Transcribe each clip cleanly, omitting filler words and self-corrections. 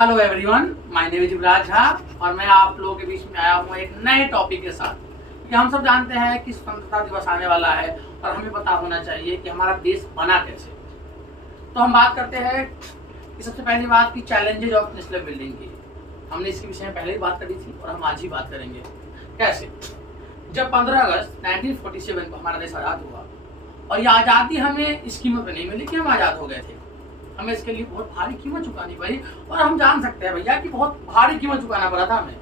Hello everyone, my name is Yuvraj Jha और मैं आप लोगों के बीच में आया हूँ एक नए टॉपिक के साथ। कि हम सब जानते हैं कि स्वतंत्रता दिवस आने वाला है और हमें पता होना चाहिए कि हमारा देश बना कैसे। तो हम बात करते हैं कि सबसे पहली बात की चैलेंजेज ऑफ नेशनल बिल्डिंग की। हमने इसके विषय में पहले ही बात करी थी और हम आज ही बात करेंगे। कैसे? जब 15 अगस्त 1947 को हमारा देश आज़ाद हुआ और ये आज़ादी हमें इस कीमत पर नहीं मिली कि हम आज़ाद हो गए थे। हमें इसके लिए बहुत भारी कीमत चुकानी पड़ी और हम जान सकते हैं भैया कि बहुत भारी कीमत चुकाना पड़ा था हमें।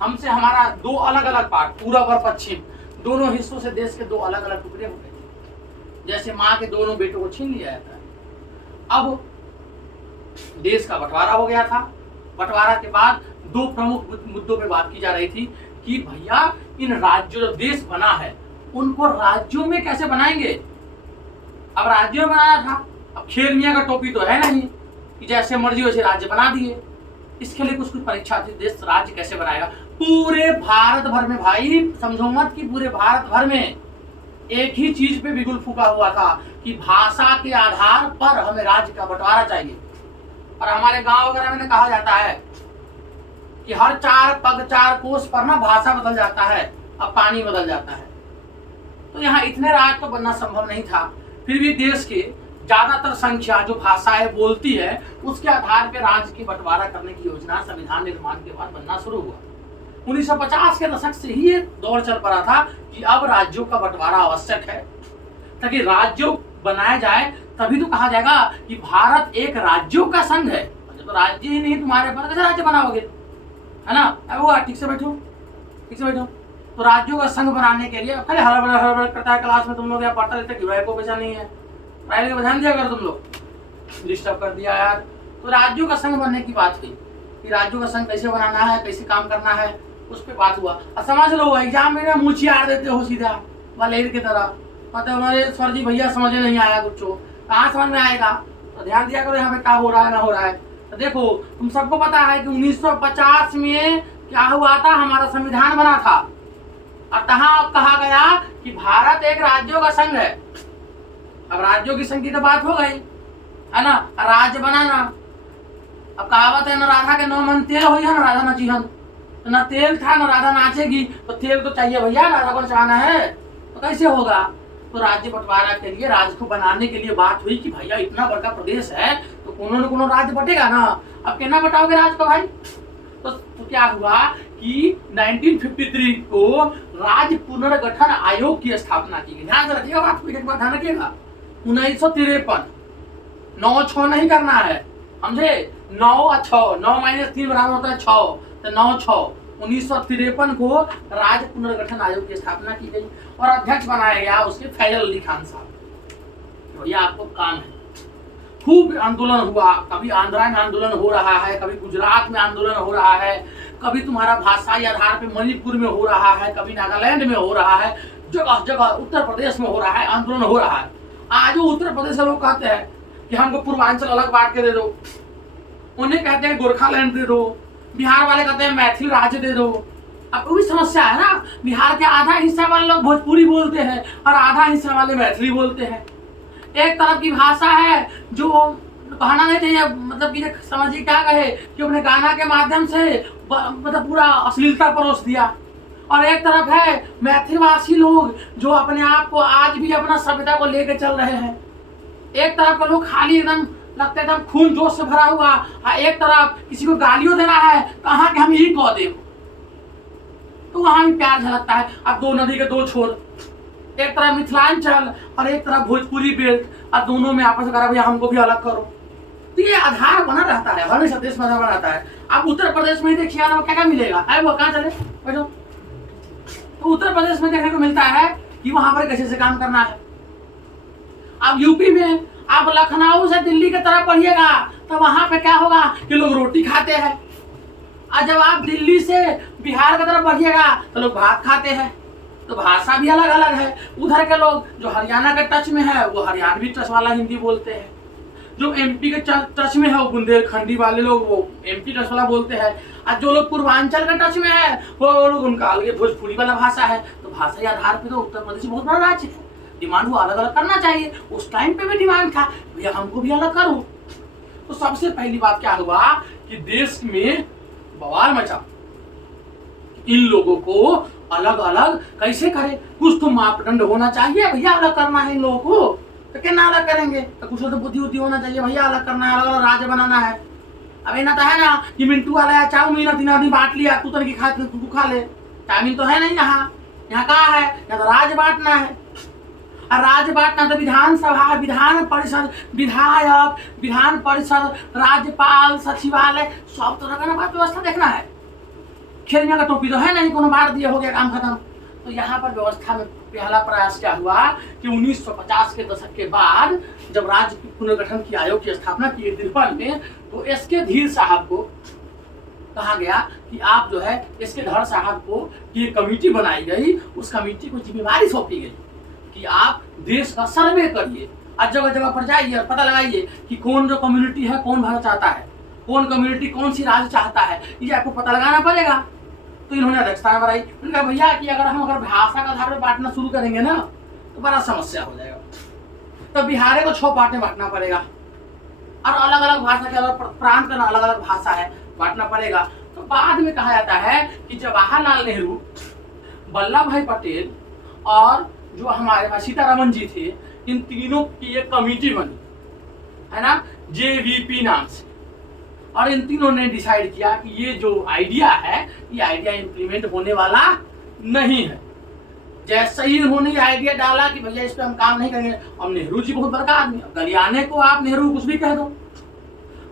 हमसे हमारा दो अलग अलग पार्ट, पूरब और पश्चिम, दोनों हिस्सों से देश के दो अलग अलग टुकड़े हो गए थे। जैसे माँ के दोनों बेटों को छीन लिया जाता है। अब देश का बंटवारा हो गया था। बंटवारा के बाद दो प्रमुख मुद्दों पे बात की जा रही थी कि भैया इन राज्यों, जो देश बना है उनको राज्यों में कैसे बनाएंगे। अब राज्यों में बनाना था। अब खेर मियाँ का टोपी तो है नहीं कि जैसे मर्जी वैसे राज्य बना दिए। इसके लिए कुछ परीक्षा थी, देश राज्य कैसे बनाएगा। पूरे भारत भर में, भाई समझो मत कि पूरे भारत भर में एक ही चीज पे बिगुल फूका हुआ था कि भाषा के आधार पर हमें राज्य का बंटवारा चाहिए। और हमारे गांव वगैरह में कहा जाता है कि हर 4 पग 4 कोस पर ना भाषा बदल जाता है, अब पानी बदल जाता है। तो यहाँ इतने राज्य तो बनना संभव नहीं था। फिर भी देश के ज्यादातर संख्या जो भाषाएं बोलती है उसके आधार पर राज्य की बंटवारा करने की योजना संविधान निर्माण के बाद बनना शुरू हुआ। 1950 के दशक से ही ये दौर चल पड़ा था कि अब राज्यों का बंटवारा आवश्यक है। ताकि राज्यों बनाया जाए तभी तो कहा जाएगा कि भारत एक राज्यों का संघ है। तो राज्य ही नहीं तुम्हारे पास, कैसे राज्य बनाओगे, है ना। अब वो ठीक से बैठो, ठीक से बैठो। तो राज्यों का संघ बनाने के लिए पहले हड़बड़ करता है क्लास में, तुम लोग यहाँ पढ़ता रहते कि को पैसा नहीं है, पढ़ाई का ध्यान दिया कर, तुम लोग डिस्टर्ब कर दिया यार। तो राज्यों का संघ बनने की बात हुई कि राज्यों का संघ कैसे बनाना है, कैसे काम करना है, उस पर बात हुआ। और समझ लो एग्जाम में मुँह चियार देते हो सीधा वालेर की तरह, मतलब हमारे सर जी भैया समझ नहीं आया कुछ, कहाँ समझ में आएगा। तो ध्यान दिया करो यहाँ पे क्या हो रहा है ना हो रहा है। तो देखो तुम सबको पता है कि 1950 में क्या हुआ था, हमारा संविधान बना था और तहाँ कहा गया कि भारत एक राज्यों का संघ है। अब राज्यों की संघ की तो बात हो गई, है ना, राज्य बनाना। अब कहावत है न राधा के 9 मन तेल हुई है न राधा नचीहन। तो न तेल था न राधा नाचेगी, तो तेल तो चाहिए भैया, राधा को नचाना है तो कैसे होगा। तो राज्य बंटवारा के लिए, राज्य को बनाने के लिए बात हुई कि भैया इतना बड़ा प्रदेश है तो कोनो न कोनो राज्य बटेगा ना। अब कहना बटाओगे राज्य को भाई। तो क्या हुआ कि 1953 को राज्य पुनर्गठन आयोग की स्थापना की गई। ध्यान से रखिएगा बात को, एक बात ध्यान रखिएगा। 1953, 9-6 नहीं करना है, समझे। 9 और 6, 9 - 3 बराबर होता है 6, तो 9-6 1953 को राज्य पुनर्गठन आयोग की स्थापना की गई और अध्यक्ष बनाया गया उसके फैजल अली खान साहब। भैया आपको काम है। खूब आंदोलन हुआ, कभी आंध्रा में आंदोलन हो रहा है, कभी गुजरात में आंदोलन हो रहा है, कभी तुम्हारा भाषाई आधार पे मणिपुर में हो रहा है, कभी नागालैंड में हो रहा है, जगह जगह उत्तर प्रदेश में हो रहा है, आंदोलन हो रहा है। आज वो उत्तर प्रदेश के लोग कहते हैं कि हमको पूर्वांचल अलग बांट के दे दो, उन्हें कहते हैं गोरखालैंड दे दो, बिहार वाले कहते हैं मैथिल राज्य दे दो। अब वो भी समस्या है ना, बिहार के आधा हिस्सा वाले लोग भोजपुरी बोलते हैं और आधा हिस्सा वाले मैथिली बोलते हैं। एक तरफ की भाषा है जो कहना नहीं चाहिए, मतलब कि समझिए क्या कहे कि अपने गाना के माध्यम से मतलब पूरा अश्लीलता परोस दिया। और एक तरफ है मैथिलवासी लोग जो अपने आप को आज भी अपना सभ्यता को लेकर चल रहे हैं। एक तरफ का लोग खाली एकदम लगता है एकदम खून जोश से भरा हुआ, एक तरफ किसी को गालियों देना है कहाँ के हम यही कह दे, तो वहां भी प्यार झलकता है। अब दो नदी के दो छोर, एक तरफ मिथिलांचल और एक तरफ भोजपुरी बेल्ट, और दोनों में आपस में करा भैया हमको भी अलग करो। तो ये आधार बना रहता है, हमेशा देश में बना रहता है। अब उत्तर प्रदेश में ही देखिए ना क्या क्या मिलेगा, है वो कहाँ चले बैठो। तो उत्तर प्रदेश में देखने को मिलता है कि वहां पर कैसे से काम करना है। अब यूपी में आप लखनऊ से दिल्ली की तरफ बढ़िएगा तो वहां पे क्या होगा कि लोग रोटी खाते हैं, और जब आप दिल्ली से बिहार की तरफ बढ़िएगा तो लोग भात खाते हैं। तो भाषा भी अलग अलग है। उधर के लोग जो हरियाणा के टच में है वो हरियाणवी टच वाला हिंदी बोलते हैं, जो एमपी के टच में है वो बुंदेलखंडी वाले लोग वो एमपी टच वाला बोलते हैं, और जो लोग पूर्वांचल के टच में है वो लोग उनका अलग भोजपुरी वाला भाषा है। तो भाषा के आधार पर तो उत्तर प्रदेश बहुत बड़ा राज्य है, डिमांड वो अलग अलग करना चाहिए। उस टाइम पे भी डिमांड था भैया हमको भी अलग करो। तो सबसे पहली बात क्या हुआ कि देश में बवाल मचा। इन लोगों को अलग अलग कैसे करे, कुछ तो मापदंड होना चाहिए भैया, अलग करना है इन लोगों को, तो क्या अलग करेंगे, तो कुछ तो बुद्धि उद्धि होना चाहिए भैया, अलग करना है, अलग अलग राज्य बनाना है। अब ना तो है ना कि मिंटू वाला है चाउमीन 3 आदमी बांट लिया, तू तन की खा तू खा ले, चाउमीन तो है नहीं यहाँ। यहाँ कहा है यहाँ तो राज्य बांटना है, और राज्य बांटना तो विधानसभा, विधान परिषद, विधायक, विधान परिषद, राज्यपाल, सचिवालय, सब तरह का बात व्यवस्था देखना है। खेलने का टोपी तो है नहीं, कोनो मार दिया हो गया काम खत्म। तो यहाँ पर व्यवस्था में पहला प्रयास क्या हुआ कि 1950 के दशक के बाद जब राज्य पुनर्गठन की आयोग की स्थापना की 53 में, तो एसके धीर साहब को कहा गया कि आप जो है एसके धर साहब को की एक कमेटी बनाई गई, उस कमेटी को जिम्मेवारी सौंपी गई कि आप देश का सर्वे करिए और जगह जगह पर जाइए और पता लगाइए कि कौन जो कम्युनिटी है कौन भाषा चाहता है, कौन कम्युनिटी कौन सी राज्य चाहता है, ये आपको पता लगाना पड़ेगा। तो इन्होंने अध्यक्षता बनाई। उन्होंने कहा भैया कि अगर भाषा का आधार पर बांटना शुरू करेंगे ना तो बड़ा समस्या हो जाएगा, तो बिहार को 6 पार्ट में बांटना पड़ेगा और अलग अलग भाषा के अलग प्रांत का अलग अलग भाषा है बांटना पड़ेगा। तो बाद में कहा जाता है कि जवाहरलाल नेहरू, वल्लभ भाई पटेल और जो हमारे सीतारमन जी थे, इन तीनों की एक कमेटी बनी है ना, JVP नाम से, और इन तीनों ने डिसाइड किया कि ये जो आइडिया है ये आइडिया इम्प्लीमेंट होने वाला नहीं है। जैसे ही उन्होंने ये आइडिया डाला कि भैया इस पे हम काम नहीं करेंगे, और नेहरू जी बहुत बड़का आदमी, गलियाने को आप नेहरू कुछ भी कह दो,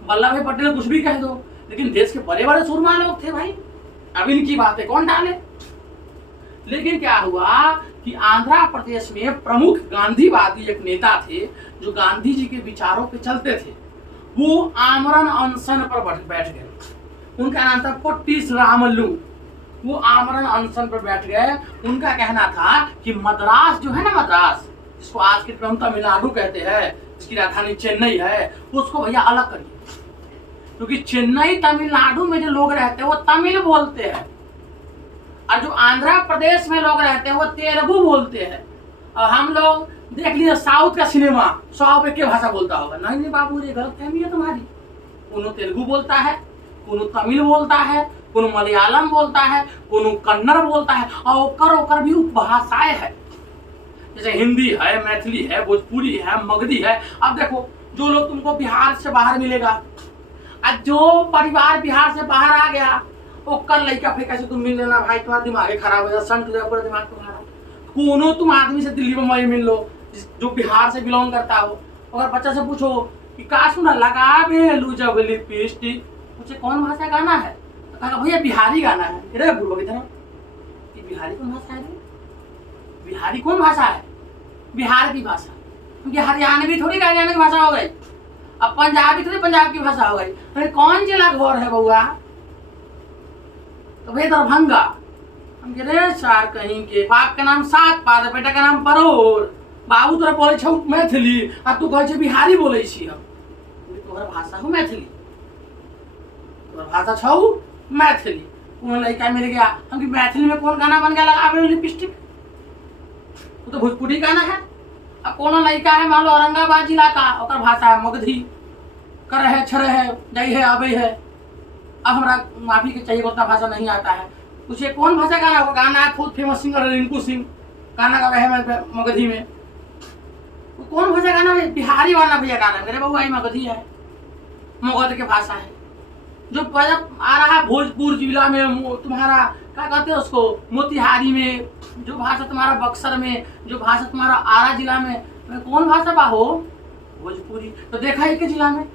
वल्लभ भाई पटेल कुछ भी कह दो, लेकिन देश के बड़े बड़े सूरमा लोग थे भाई, अब इनकी बातें कौन डाले। लेकिन क्या हुआ कि आंध्र प्रदेश में प्रमुख गांधीवादी एक नेता थे जो गांधी जी के विचारों पे चलते थे, वो आमरण अनशन पर बैठ गए। उनका नाम था पोट्टी श्रीरामुलु। वो आमरण अनशन पर बैठ गए। उनका कहना था कि मद्रास जो है ना, मद्रास जिसको आज के तमिलनाडु कहते हैं, जिसकी राजधानी चेन्नई है, उसको भैया अलग करिए, क्योंकि चेन्नई तमिलनाडु में जो लोग रहते हैं वो तमिल बोलते हैं, और जो आंध्र प्रदेश में लोग रहते हैं वो तेलुगु बोलते हैं। और हम लोग देख लीजिए साउथ का सिनेमा 100 पे क्या भाषा बोलता होगा, नहीं बाबू ये गलत फहमी है तुम्हारी। कोनो तेलुगु बोलता है, कोनो तमिल बोलता है, कोनो मलयालम बोलता है, कोनो कन्नड़ बोलता है, और ओकर भी उपभाषाएं है, जैसे हिंदी है, मैथिली है, भोजपुरी है, मगधी है। अब देखो जो लोग तुमको बिहार से बाहर मिलेगा, और जो परिवार बिहार से बाहर आ गया वो कल लड़का फेंका से तुम मिल लेना भाई, तुम्हारा दिमाग खराब हो जाए, संट हो पूरा दिमाग तुम्हारा। कोनो तुम आदमी से दिल्ली में मिल लो जो बिहार से बिलोंग करता हो, अगर बच्चा से पूछो कि का सुना लगा बेलू जब लिपस्टिक, पूछे कौन भाषा गाना है, तो कहा भैया बिहारी गाना है। अरे बुढ़ो की तरह कि बिहारी कौन भाषा है, बिहारी कौन भाषा है, बिहार की भाषा, क्योंकि हरियाणवी थोड़ी हरियाणा की भाषा हो गई, अब पंजाबी थोड़ी पंजाब की भाषा हो गई। अरे कौन जिला घर है बउआ, तो भाई दरभंगा। हम कह रहे सार कहीं के बाप का नाम सात पाद, बेटा का नाम परोर, बाबू तोरा बोले छौ मैथिली आ तू कहे छे बिहारी बोले छी। हम तोहर भाषा हो मैथिली, तोहर भाषा छौ मैथिली। कौन लड़का मिल गया हम कि मैथिली में कौन गाना बन गया लगा लिपस्टिक, वो तो भोजपुरी गाना है। अब कौन लड़का है मान लो औरंगाबाद जिला का, ओकर भाषा है मगधी, करे है छरे है जाई है आबे है। अब हमारा माफी के चाहिए उतना भाषा नहीं आता है, उसे कौन भाषा गाना होगा, गाना है खुद फेमस सिंगर रिंकू सिंह गाना गा रहे हैं मगधी में, वो कौन भाषा गाना है, बिहारी वाला भैया गाना मेरे बबू आई मगधी है, मगध के भाषा है। जो आ रहा है भोजपुर जिला में तुम्हारा क्या कहते हैं उसको, मोतिहारी में, जो भाषा तुम्हारा बक्सर में, जो भाषा तुम्हारा आरा जिला में, कौन भाषा बा हो, भोजपुरी। तो देखा एक जिला में,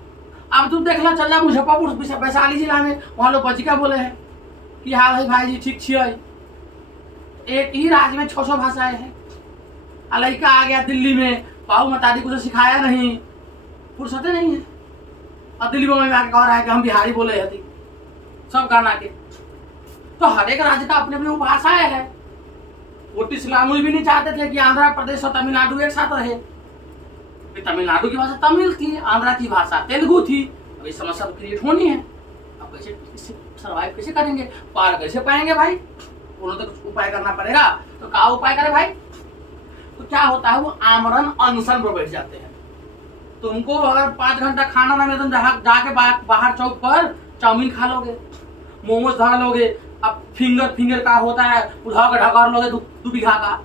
अब तुम देखला चल जा मुजफ्फरपुर वैशाली जिला में, वहाँ लोग बजिका बोले हैं कि हाँ भाई भाई जी ठीक छिए। एक ही राज्य में 600 भाषाएं हैं। लड़का आ गया दिल्ली में, बाबू मतारी को सिखाया नहीं, फुर्सत नहीं है, और दिल्ली में आके कह रहा है कि हम बिहारी बोले हैं सब गाना के। तो हर एक राज्य का अपने अपने भाषाएं है। पोट्टी श्रीरामुलु भी नहीं चाहते थे कि आंध्र प्रदेश और तमिलनाडु एक साथ रहे, तमिलनाडु की भाषा तमिल थी, आंध्रा की भाषा तेलुगु थी। अब ये समस्या तो क्रिएट होनी है, अब कैसे सर्वाइव कैसे करेंगे, पार कैसे पाएंगे भाई, उन्होंने तो कुछ उपाय करना पड़ेगा। तो क्या उपाय करे भाई, तो क्या होता है वो आमरण अनशन पर बैठ जाते हैं। तुमको अगर 5 घंटा खाना ना मिले तुम जाके बाहर चौक पर चाउमीन खा लोगे, मोमोज खा लोगे। अब फिंगर का होता है उधार का ढका लोगे 2 बीघा का।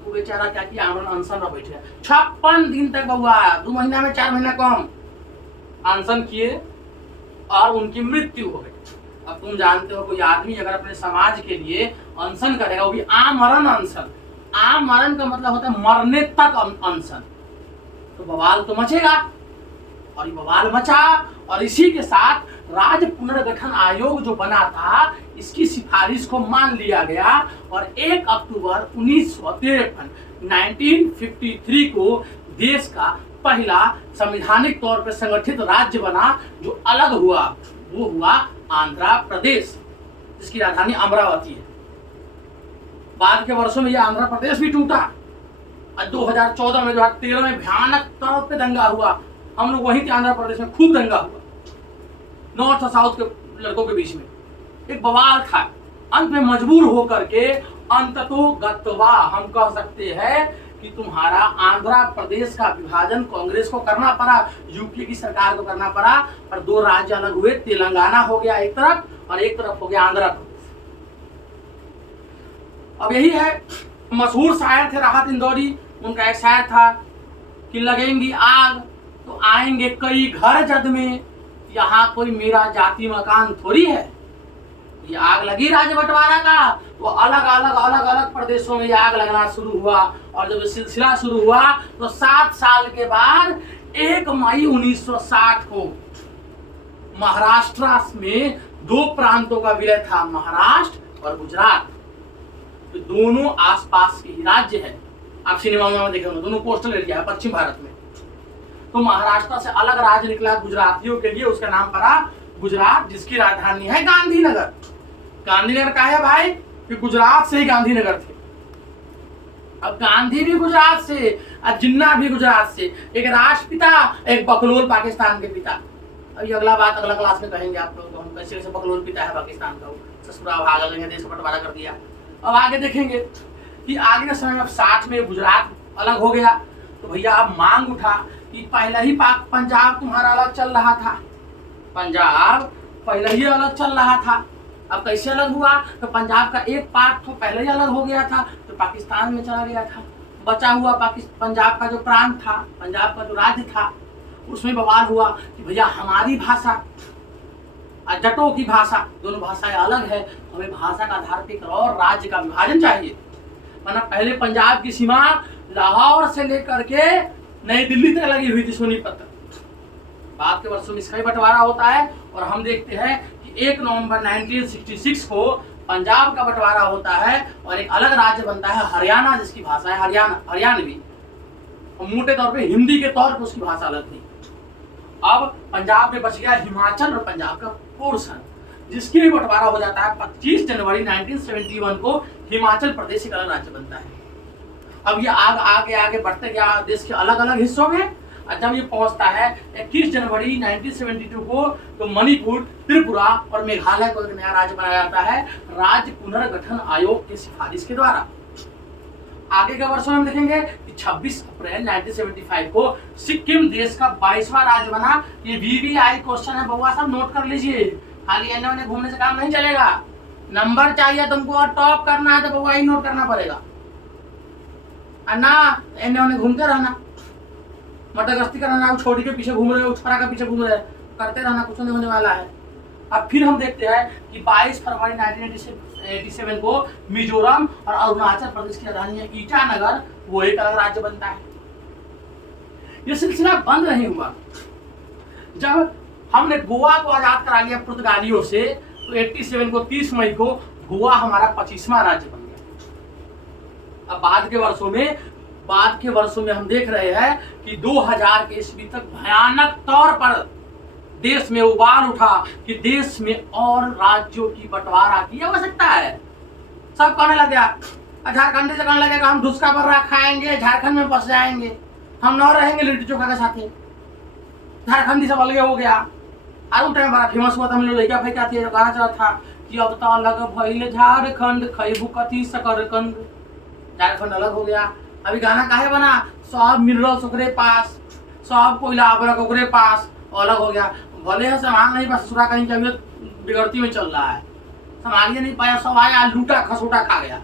वो बेचारा क्या किया, आंदोलन अनशन में बैठे 56 दिन तक बउआ, 2 महीना में 4 महीना कम अनशन किए और उनकी मृत्यु हो गई। अब तुम जानते हो कोई आदमी अगर अपने समाज के लिए अनशन करेगा, वो भी आमरण अनशन, आमरण का मतलब होता है मरने तक अनशन, तो बवाल तो मचेगा। और ये बवाल मचा और इसी के साथ राज्य पुनर्गठन आयोग जो बना था इसकी सिफारिश को मान लिया गया और 1 अक्टूबर 1953 को देश का पहला संवैधानिक तौर पर संगठित राज्य बना जो अलग हुआ, वो हुआ आंध्र प्रदेश, जिसकी राजधानी अमरावती है। बाद के वर्षों में यह आंध्र प्रदेश भी टूटा और 2014 में 2013 में भयानक तौर पे दंगा हुआ। हम लोग वहीं थे आंध्र प्रदेश में, खूब दंगा हुआ नॉर्थ और साउथ के लड़कों के बीच में, एक बवाल था। अंत में मजबूर होकर के अंततोगत्वा हम कह सकते हैं कि तुम्हारा आंध्र प्रदेश का विभाजन कांग्रेस को करना पड़ा, यूपीए की सरकार को करना पड़ा और 2 राज्य अलग हुए, तेलंगाना हो गया एक तरफ और एक तरफ हो गया आंध्र प्रदेश। अब यही है, मशहूर शायर थे राहत इंदौरी, उनका एक शायर था कि लगेंगी आग तो आएंगे कई घर जद में, यहाँ कोई मेरा जाति मकान थोड़ी है। ये आग लगी राज्य बंटवारा का, तो अलग प्रदेशों में ये आग लगना शुरू हुआ और जब सिलसिला शुरू हुआ तो 7 साल के बाद 1 मई 1960 को महाराष्ट्र में 2 प्रांतों का विलय था, महाराष्ट्र और गुजरात। तो दोनों आसपास के ही राज्य है, आप सिनेमा में देखेंगे दोनों कोस्टल एरिया है पश्चिम भारत में। तो महाराष्ट्र से अलग राज्य निकला गुजरातियों के लिए, उसका नाम पड़ा गुजरात, जिसकी राजधानी है गांधीनगर। गांधीनगर का है भाई कि गुजरात से ही गांधीनगर थे। अब गांधी भी गुजरात से और जिन्ना भी गुजरात से, एक राष्ट्रपिता एक बकलोल पाकिस्तान के पिता। अभी अगला बात अगला क्लास में कहेंगे आप लोगों को हम कैसे कैसे बकलोल पिता है पाकिस्तान का, ससुरा भाग लेंगे, देश बंटवारा कर दिया। अब आगे देखेंगे कि आगे के समय में 60 में गुजरात अलग हो गया, तो भैया अब मांग उठा कि पहले ही पंजाब तुम्हारा अलग चल रहा था, पंजाब पहले ही अलग चल रहा था। अब कैसे अलग हुआ, तो पंजाब का एक पार्ट तो पहले ही अलग हो गया था, तो पाकिस्तान में चला गया था। बचा हुआ पंजाब का जो प्रांत था, पंजाब का जो राज्य था, उसमें बवाल हुआ कि भैया हमारी भाषा और जटों की भाषा, दोनों भाषाएं अलग है, हमें भाषा का आधार पर एक और राज्य का विभाजन चाहिए। वरना पहले पंजाब की सीमा लाहौर से लेकर के नई दिल्ली तक लगी हुई थी सोनीपत। बाद के वर्षों में इसका ही बंटवारा होता है और हम देखते हैं कि 1 नवंबर 1966 को पंजाब का बंटवारा होता है और एक अलग राज्य बनता है हरियाणा, जिसकी भाषा है हरियाणवी, और मोटे तौर पे हिंदी के तौर पर उसकी भाषा अलग थी। अब पंजाब में बच गया हिमाचल और पंजाब का पोर्शन, जिसकी भी बंटवारा हो जाता है 25 जनवरी 1971 को हिमाचल प्रदेश एक अलग राज्य बनता है। अब ये आगे बढ़ते गया देश के अलग अलग हिस्सों में, और जब ये पहुंचता है 21 जनवरी 1972 को, तो मणिपुर, त्रिपुरा और मेघालय को एक नया राज्य बनाया जाता है राज्य पुनर्गठन आयोग की सिफारिश के द्वारा। आगे के वर्षों में हम देखेंगे कि 26 अप्रैल 1975 को सिक्किम देश का 22वां राज्य बना। ये VVI क्वेश्चन है बउआ, सब नोट कर लीजिए, खाली एने घूमने से काम नहीं चलेगा। नंबर चाहिए तुमको और टॉप करना है तो बउआ ही नोट करना पड़ेगा, ना एने ओने घूमते रहना, मटरगस्ती करना, छोटी के पीछे घूम रहे हो, छोरा के पीछे घूम रहे, करते रहना, कुछ नहीं होने वाला है। अब फिर हम देखते हैं कि 22 फरवरी 1987 को मिजोरम और अरुणाचल प्रदेश की राजधानी है ईटानगर, वो एक अलग राज्य बनता है। ये सिलसिला बंद नहीं हुआ। जब हमने गोवा को आजाद करा लिया पुर्तगालियों से, तो 87 को 30 मई को गोवा हमारा 25वां राज्य बन गया। अब बाद के वर्षों में हम देख रहे हैं कि 2000 के ईस्वी तक भयानक तौर पर देश में उबाल उठा कि देश में और राज्यों की बंटवारा की आवश्यकता है। सब कहने लग गया, झारखंडी से कहने लगेगा हम धुसका बर्रा खाएंगे, झारखंड में बस जाएंगे, हम न रहेंगे लिट्टी चोखा के साथ। झारखंडी सब अलग हो गया। और टाइम बड़ा फेमस हुआ था, हम लोग लड़का फेंका थी, गाना चला था कि अब तो अलग भइल झारखंड, खैबू कथी शकरकंद। झारखंड अलग हो गया। अभी गाना काहे बना, सब मिल रहा ओकरे पास, सब कोई लाभ ओकरे पास अलग हो गया। भले है संभाल नहीं पाया, ससुरा कहीं कभी बिगड़ती में चल रहा है, संभालिए नहीं पाया, सब आया लूटा खसोटा खा गया।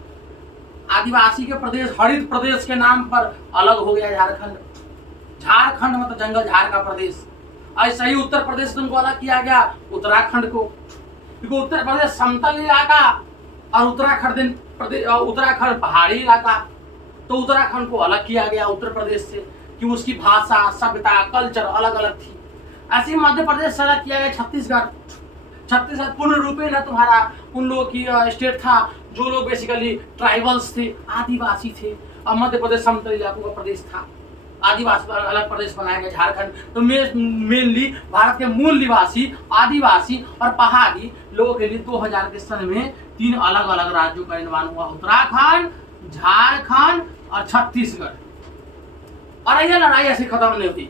आदिवासी के प्रदेश, हरित प्रदेश के नाम पर अलग हो गया झारखंड। झारखंड मतलब जंगल झाड़ का प्रदेश। ऐसा ही उत्तर प्रदेश तुमको अलग किया गया उत्तराखंड को, क्योंकि उत्तर प्रदेश समतल इलाका और उत्तराखंड पहाड़ी इलाका, तो उत्तराखंड को अलग किया गया उत्तर प्रदेश से कि उसकी भाषा, सभ्यता, कल्चर अलग अलग थी। ऐसे ही मध्य प्रदेश से अलग किया गया छत्तीसगढ़ पूर्ण रूपे न तुम्हारा उन लोगों की स्टेट था जो लोग बेसिकली ट्राइबल्स थे, आदिवासी थे, और मध्य प्रदेश समतल इलाकों का प्रदेश था। आदिवासी पर अलग प्रदेश बनाया गया झारखंड। तो मेनली भारत के मूल निवासी, आदिवासी और पहाड़ी लोगों के लिए 2000 के सन में 3 अलग अलग राज्यों का निर्माण हुआ, उत्तराखंड, झारखंड और छत्तीसगढ़। और ये लड़ाई ऐसे खत्म नहीं हुई,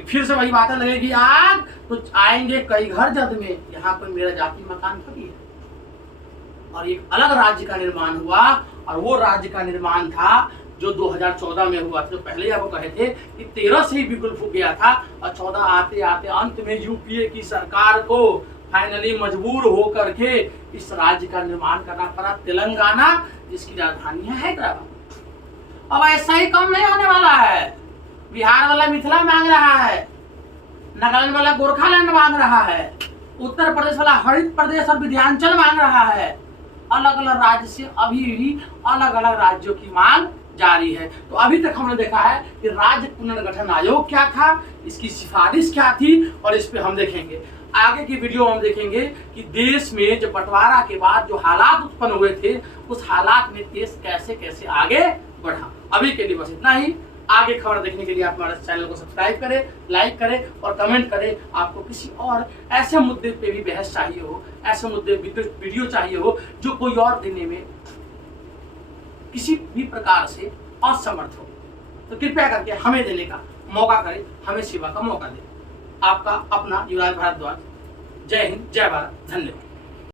फिर से वही बातें लगेगी आग तो आएंगे कई घर जद में, यहाँ पर मेरा जाति मकान थोड़ी है। और एक अलग राज्य का निर्माण हुआ, और वो राज्य का निर्माण था जो 2014 में हुआ था। तो पहले ही आपको कहे थे कि 13 से ही बिल्कुल फूक गया था, और 14 आते आते अंत में यूपीए की सरकार को फाइनली मजबूर होकर के इस राज्य का निर्माण करना पड़ा, तेलंगाना, जिसकी राजधानी है हैदराबाद। अब ऐसा ही कम नहीं होने वाला है। बिहार वाला मिथिला मांग रहा है, नागालैंड वाला गोरखालैंड मांग रहा है, उत्तर प्रदेश वाला हरित प्रदेश और विंध्याचल मांग रहा है। अलग अलग राज्य से अभी भी अलग अलग राज्यों की मांग जारी है। तो अभी तक हमने देखा है कि राज्य पुनर्गठन आयोग क्या था, इसकी सिफारिश क्या थी, और इस पे हम देखेंगे आगे की वीडियो में। हम देखेंगे कि देश में जब बंटवारा के बाद जो हालात उत्पन्न हुए थे, उस हालात में देश कैसे कैसे आगे बढ़ा। अभी के लिए बस इतना ही। आगे खबर देखने के लिए आप हमारे चैनल को सब्सक्राइब करें, लाइक करें और कमेंट करें। आपको किसी और ऐसे मुद्दे पे भी बहस चाहिए हो, ऐसे मुद्दे वीडियो चाहिए हो जो कोई और देने में किसी भी प्रकार से असमर्थ हो, तो कृपया करके हमें देने का मौका करें, हमें सेवा का मौका दें। आपका अपना युवराज भारद्वाज। जय हिंद, जय भारत, धन्यवाद।